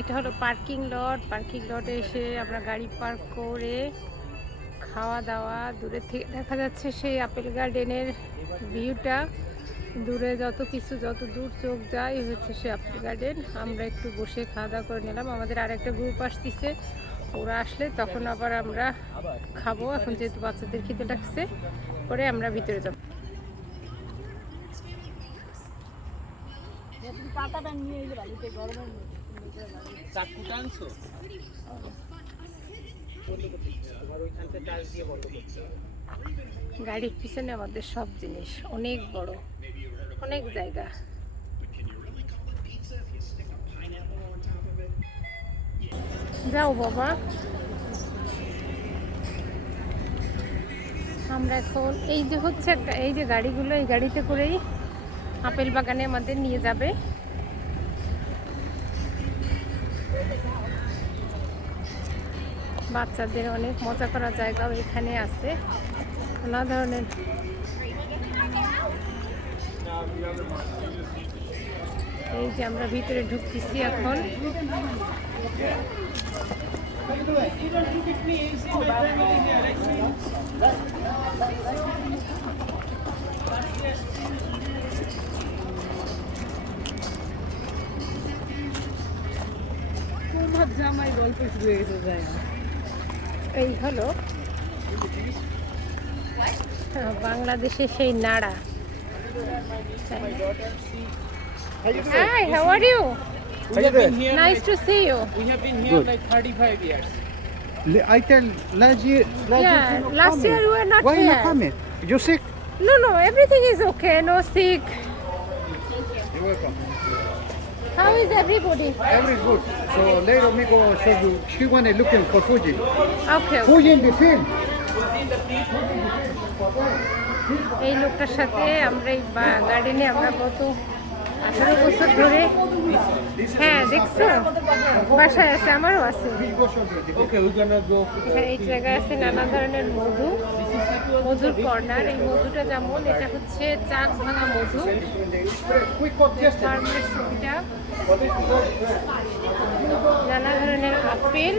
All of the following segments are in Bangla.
এটা হলো পার্কিং লট। পার্কিং লটে এসে আমরা গাড়ি পার্ক করে খাওয়া দাওয়া, দূরে থেকে দেখা যাচ্ছে সেই আপেল গার্ডেনের ভিউটা। দূরে যত দূর চোখ যায় হচ্ছে সে আপেল গার্ডেন। আমরা একটু বসে খাওয়া দাওয়া করে নিলাম। আমাদের আরেকটা গ্রুপ আসতেছে, ওরা আসলে তখন আবার আমরা খাবো। এখন যেহেতু বাচ্চাদের খিদে লাগছে, পরে আমরা ভিতরে যাব। গাড়ির পিছনে আমাদের সব জিনিস, অনেক বড়, অনেক জায়গা। যাও বাবা। আমরা এখন এই যে হচ্ছে একটা, এই যে গাড়িগুলো, এই গাড়িতে করেই আপেল বাগানে আমাদের নিয়ে যাবে। বাচ্চাদের অনেক মজা করার জায়গাও এখানে আছে, নানা ধরনের। এই যে আমরা ভিতরে ঢুকতেছি এখন। এই হলো বাংলাদেশে সেই নাড়া। Hi, how are you? Nice to see you. We have been here like 35 years. I tell last year. Yeah, last year you were not Why here. you coming? You sick? No, everything is okay. No sick. You're welcome. How is everybody? Every good. So later me go show you. She wanna looking for Fuji. Okay. Fuji in the film. এই লোকটার সাথে আমরা এই গার্ডেনে আমরা গত 18 বছর ধরে, হ্যাঁ দেখছো, বাসায় আছে, আমারও আছে। Okay, we're gonna go. এখানে এই জায়গায় আছে নানা ধরনের মধু, মধুর কর্নার। এই মধুটা যেমন, এটা হচ্ছে চাক ভাঙা মধু। ফার্মের ছবিটা, নানা ধরনের আপেল।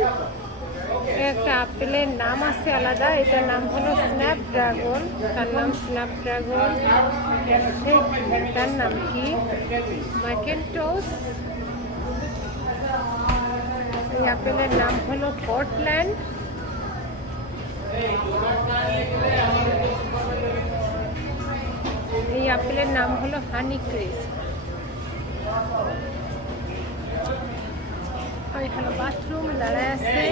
একটা আপেলের নাম আছে আলাদা, এটার নাম হলো স্ন্যাপড্রাগন। তার নাম স্ন্যাপড্রাগন। তার নাম কি? ম্যাকেন্টোস। এই আপেলের নাম হলো পর্টল্যান্ড। এই আপেলের নাম হলো হানি ক্রিস্প। এখানে বাথরুম দাঁড়ায় আছে।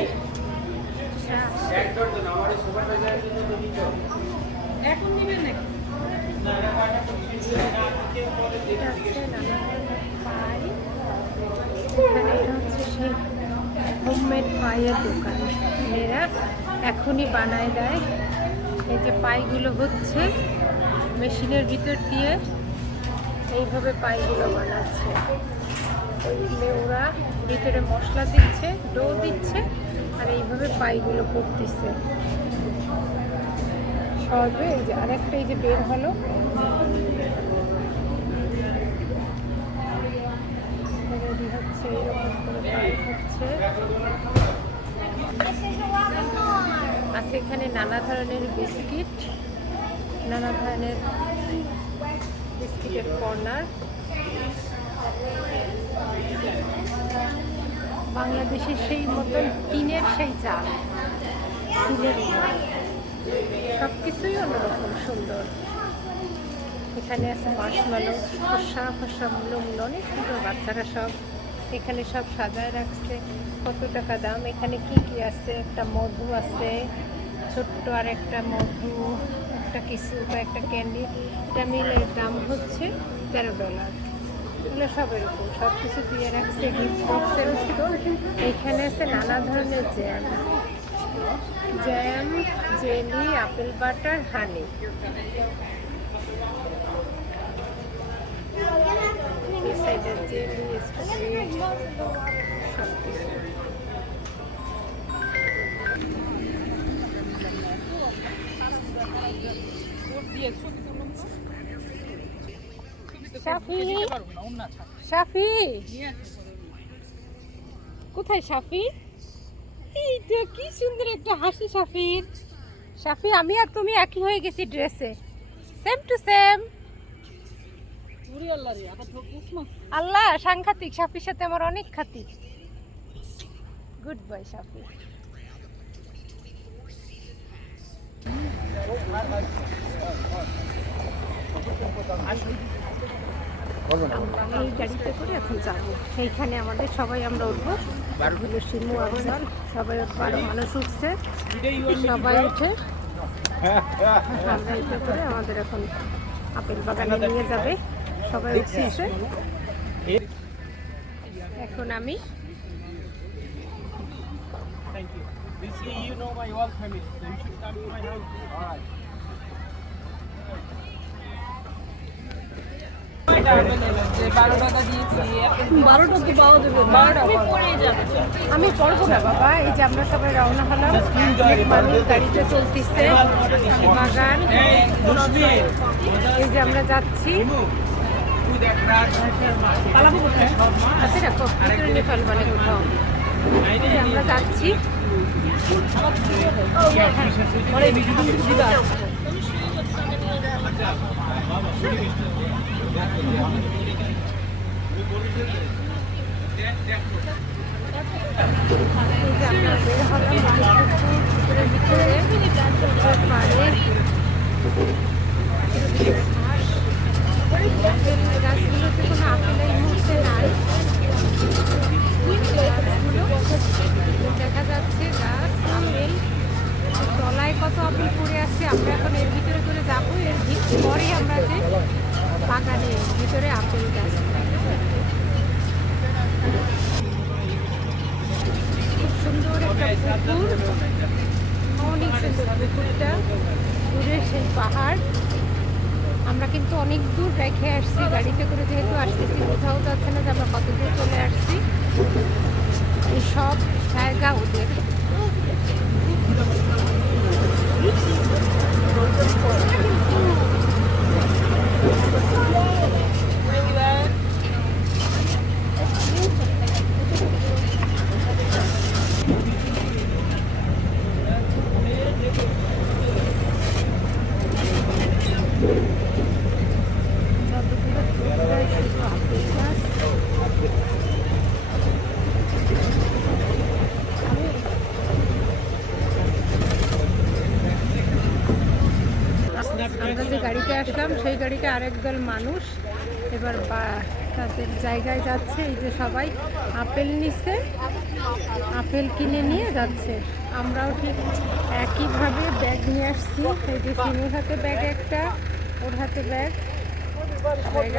এখন নিবেন নাকি? এখানে এটা হচ্ছে সেই হোমমেড পাইয়ের দোকান। মেয়েরা এখনই বানায় দেয়। এই যে পাইগুলো হচ্ছে মেশিনের ভিতর দিয়ে এইভাবে পাইগুলো বানাচ্ছে। ওরা ভিতরে মশলা দিচ্ছে, ডো দিচ্ছে, আর এইভাবে পাইগুলো করতেছে। সবে এই যে আরেকটা এই যে বের হলো, রেডি হচ্ছে, এরকম করে পাই হচ্ছে। আছে এখানে নানা ধরনের বিস্কিট, নানা ধরনের বিস্কিটের কর্নার। বাংলাদেশের সেই মতন টিনের সেই চাল, টিনের সব কিছুই অন্যরকম সুন্দর। এখানে আছে মার্শমেলো, খসা মূল্য অনেক সুন্দর। বাচ্চারা সব এখানে সব সাজায় রাখছে। কত টাকা দাম? এখানে কি কি আছে? একটা মধু আছে, ছোট্ট আর একটা মধু, একটা কিছু বা একটা ক্যান্ডি। এটা মিলে দাম হচ্ছে $13। এগুলো সব এরকম সব কিছু দিয়ে রাখছে গিফট বক্সের ভিতর। এইখানে আছে নানা ধরনের জ্যাম, জেলি, আপেল বাটার, হানি। এই সাইডের জেলি, স্ট্রবেরি, সব কিছু। শাফি, কোথায় সাফি? এই তো কি সুন্দর একটা হাসি সাফির। সাফি আমি আর তুমি একই হয়ে গেছি ড্রেসে, সেম টু সেম। আল্লাহ সাংঘাতিক, সাফির সাথে আমার অনেক খাতির। গুড বয় সাফি। আমরা এই গাড়িতে করে এখন যাবো, সেইখানে আমাদের সবাই আমরা উঠবো। হলো শিমু আফজাল, সবাই উঠবো, আরো মানুষ উঠছে, সবাই উঠে আমরা এটা করে আমাদের এখন আপেল বাগানে নিয়ে যাবে। সবাই উঠছে। এখন আমি Thank you. You see, you know my whole family, so you should come to my house. All right. আমি পড়বো না বাবা। এই যে আমরা সবাই রওনা হলাম, অনেক মানুষ গাড়িতে চলতেছে, বাগান। এই যে আমরা যাচ্ছি। আচ্ছা রাখো, ভিতরে নিয়ে ফেলবো না কোথাও। এই যে আমরা যাচ্ছি। এই যে আমরা বের হলাম পুকুরের ভিতরে, পাড়ে গাছগুলোতে কোনো আপেল এই মুহূর্তে নাই। দেখা যাচ্ছে গাছ আপেল, তলায় কত আপেল পড়ে আছে। আমরা এখন এর ভিতরে করে যাবো, এর পরে আমরা যে বাগানের ভিতরে আপেল গাছ। খুব সুন্দর একটা পুকুর, অনেক সুন্দর পুকুরটা, দূরে সেই পাহাড়। আমরা কিন্তু অনেক দূর রেখে আসছি গাড়িতে করে, যেহেতু আসতেছি কোথাও যাচ্ছে না যে আমরা কত দূর চলে আসছি। এই সব জায়গা ওদের। আমরা যে গাড়িতে আসলাম সেই গাড়িতে আরেক দল মানুষ এবার তাদের জায়গায় যাচ্ছে। এই যে সবাই আপেল নিচ্ছে, আপেল কিনে নিয়ে যাচ্ছে। আমরাও ঠিক একইভাবে ব্যাগ নিয়ে আসছি। এই যে শিমুর হাতে ব্যাগ একটা, ওর হাতে ব্যাগ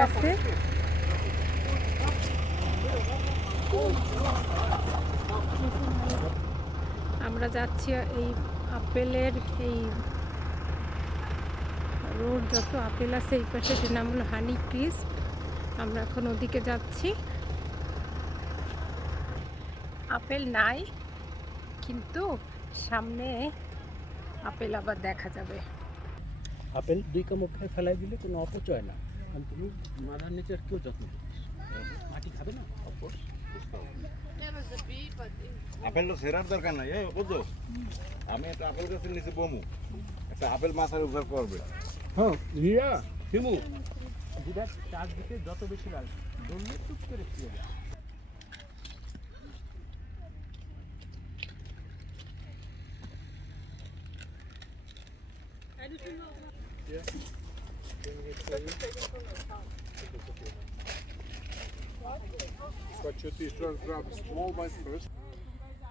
আছে। আমরা যাচ্ছি এই আপেলের এই রোড, যত আপেল আছে এই পাশে, এটার নাম হলো হানি ক্রিস্প। আমরা এখন ওদিকে যাচ্ছি। আপেল নাই, কিন্তু সামনে আপেল আবার দেখা যাবে। আপেল 2 কামড় ফেলাই দিলে কোনো অপচয় না, কারণ তুমি মাথার নিচে আর কেউ যত্ন করিস, মাটি খাবে না। আপেলটা সেরার দরকার নাই, বুঝছো? আমি একটা আপেল গাছের নিচে বমু, একটা আপেল মাথার উপর করবে। হ্যাঁ রিয়া হিমু, যেটা চারদিকে যত বেশি লাগবে দৌড়লে টুক করে ফিরে যায়।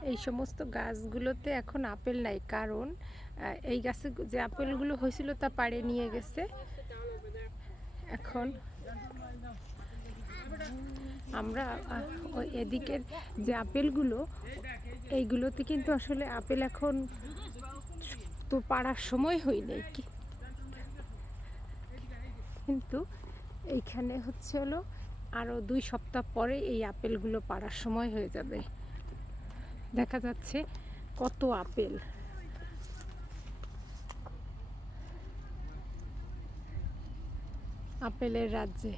এই সমস্ত গাছগুলোতে এখন আপেল নাই, কারণ এই গাছে যে আপেলগুলো হয়েছিল তা পাড়ে নিয়ে গেছে। এখন আমরা এদিকের যে আপেলগুলো, এইগুলোতে কিন্তু আসলে আপেল এখন তো পাড়ার সময় হয়নি, কিন্তু এইখানে হচ্ছে হলো আরও 2 সপ্তাহ পরে এই আপেলগুলো পাড়ার সময় হয়ে যাবে। দেখা যাচ্ছে কত আপেল। আপেলের রাজ্যে।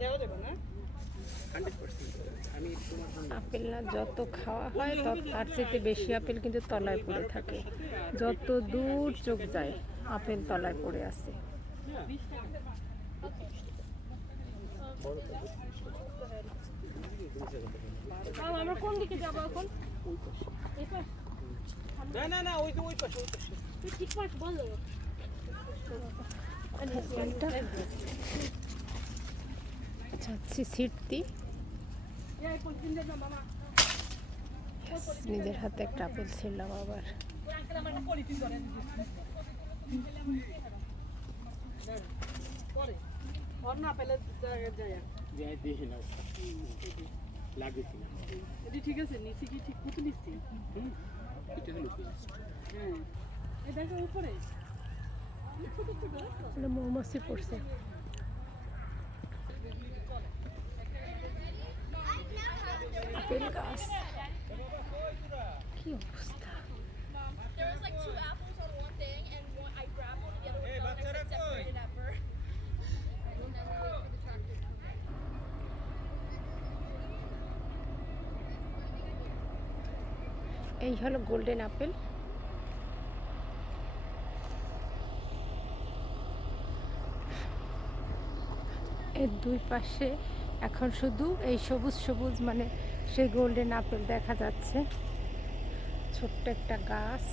100% আমি তোমার জন্য আপেল না যত খাওয়া হয় তত তার চেয়ে বেশি আপেল কিন্তু তলায় পড়ে থাকে, যত দূর চোখ যায় আপেল তলায় পড়ে আছে। আমরা কোন দিকে যাবো এখন? এই পাশ? না ওই তো ওই পাশে তুই ঠিক পাশ বলো। আপেলটা যাচ্ছি ছিটতি, নিজের হাতে একটা আপেল ছিলাম আবার। যাই দেখি না লাগে কিনা। ঠিক আছে নিচে কি ঠিক মতো নিচ্ছি? এটা হলো পেস্ট। হ্যাঁ এই দেখো উপরে মানে মৌমাছি পড়ছে। আপেল গাছ কি অবস্থা! There was like 2 apples on one thing, and one I grabbed one, the other one fell, and they're separated at birth. And then we wait for the tractor to come. এই হলো গোল্ডেন আপেল। এর দুই পাশে এখন শুধু এই সবুজ সবুজ মানে সেই গোল্ডেন আপেল দেখা যাচ্ছে। ছোট্ট একটা গাছ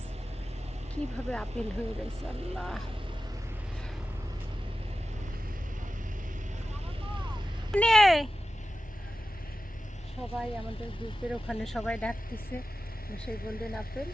কিভাবে আপেল হয়ে রয়েছে, আল্লাহ! সবাই আমাদের গ্রুপের ওখানে সবাই ডাকতেছে সেই গোল্ডেন আপেল।